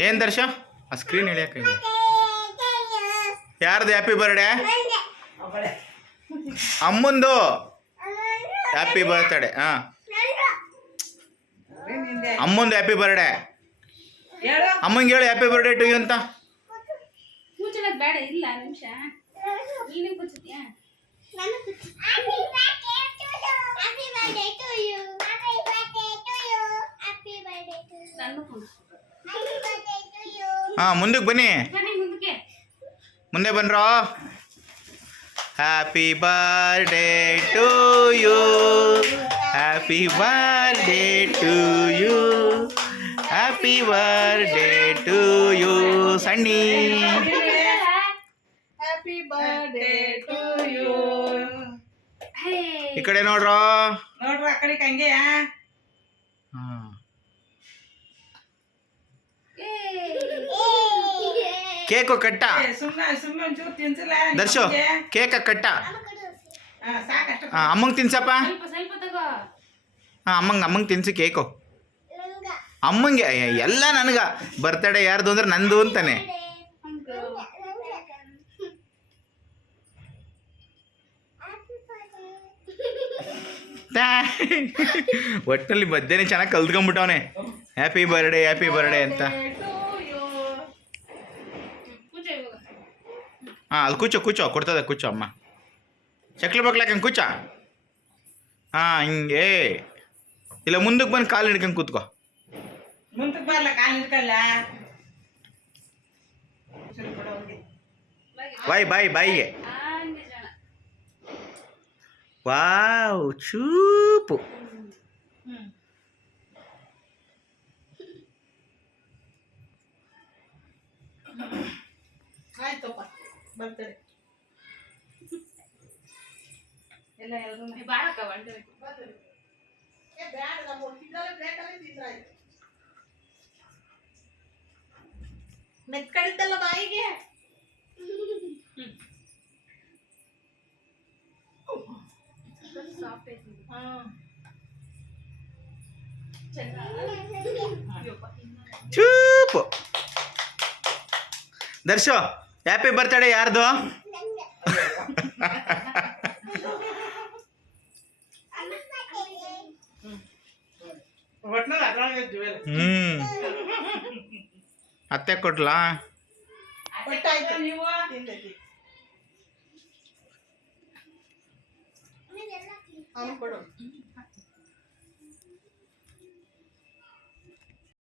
ಏನು ದರ್ಶ? ಆ ಸ್ಕ್ರೀನ್ ಇಳಿಯಕ ಯಾರ್ದು ಹ್ಯಾಪಿ ಬರ್ಡೇ ಅಮ್ಮಂದು. ಹ್ಯಾಪಿ ಬರ್ತಡೆ ಹಾಂ. ಅಮ್ಮಂದು ಹ್ಯಾಪಿ ಬರ್ಡೇ ಹೇಳು ಅಮ್ಮಂಗೆ ಹೇಳಿ ಹ್ಯಾಪಿ ಬರ್ಡೇ ಟು ಯು ಅಂತ. ನೀನೇ ಕೂಚತ್ಯಾ ನಾನು ಹಾಂ ಮುಂದಕ್ಕೆ ಬನ್ನಿ ಬನ್ನಿ ಮುಂದಕ್ಕೆ ಮುಂದೆ ಬನ್ರೋ happy birthday to you happy birthday to you happy birthday to you ಸಣ್ಣಿ happy birthday to you hey ಈ ಕಡೆ ನೋಡ್ರೋ ನೋಡ್ರಿ ಆ ಕಡೆ ಹಂಗೆ ಹಾಂ ಕೇಕು ಕಟ್ಟ. ದರ್ಶು ಕೇಕ ಕಟ್ಟ. ಅಮ್ಮಂಗ್ ತಿನ್ಸಪ್ಪ? ಸ್ವಲ್ಪ ಸ್ವಲ್ಪ ತಗೋ. ಹಾಂ ಅಮ್ಮಂಗೆ ಅಮ್ಮಂಗೆ ತಿನ್ಸಿ ಕೇಕು. ಅಮ್ಮಂಗೆ ಎಲ್ಲ ನನಗೆ. ಬರ್ತಡೇ ಯಾರ್ದು ಅಂದ್ರೆ ನಂದು ಅಂತಾನೆ. ಒಟ್ಟಲ್ಲಿ ಮಧ್ಯಾಹ್ನ ಚೆನ್ನಾಗಿ ಕಲ್ತ್ಕೊಂಡ್ಬಿಟ್ಟವನೆ. ಹ್ಯಾಪಿ ಬರ್ಡೇ ಹ್ಯಾಪಿ ಬರ್ಡೇ ಅಂತ ಕೂಚ ಇವಾಗ ಹಾಂ ಅಲ್ಲಿ ಕೂಚೋ ಕೂಚೋ ಕೊಡ್ತದೆ ಕೂಚೋ ಅಮ್ಮ ಚಕ್ಲಿ ಬಕ್ಲಾಕಂಗೆ ಕೂಚ ಹಾಂ ಹಿಂಗೆ ಇಲ್ಲ ಮುಂದಕ್ಕೆ ಬಂದು ಕಾಲು ಹಿಡ್ಕೊಂಡು ಕೂತ್ಕೋ ಮುಂದಕ್ಕೆ ಬರಲ್ಲ ಕಾಲು ಹಿಡ್ಕಲ್ಲ ಚೂರು ಕೊಡು ಅವ್ರಿಗೆ. ಬಾಯ್ ಬಾಯ್ ಬಾಯಿಗೆ ಹಂಗೆ ಜನ ವಾವ್ ಚೂಪು ಬರ್ತಾರೆ ಎಲ್ಲ ಎಲ್ಲರೂ ಏ, ಬಾರಕ್ಕ ಬಂದ್ರೆ ಮೆತ್ಕಳಿತಲ್ಲ ಬಾಯಿಗೆ ಸಾಫ್ಟ್ ಐತಿ ಹ್ಮ್ ಚೂಪು ದರ್ಶು ಹ್ಯಾಪಿ ಬರ್ತಡೇ ಯಾರ್ದು? ಹ್ಮ್. ಅತ್ತೆ ಕೊಟ್ಲಾ? ಕೊಡು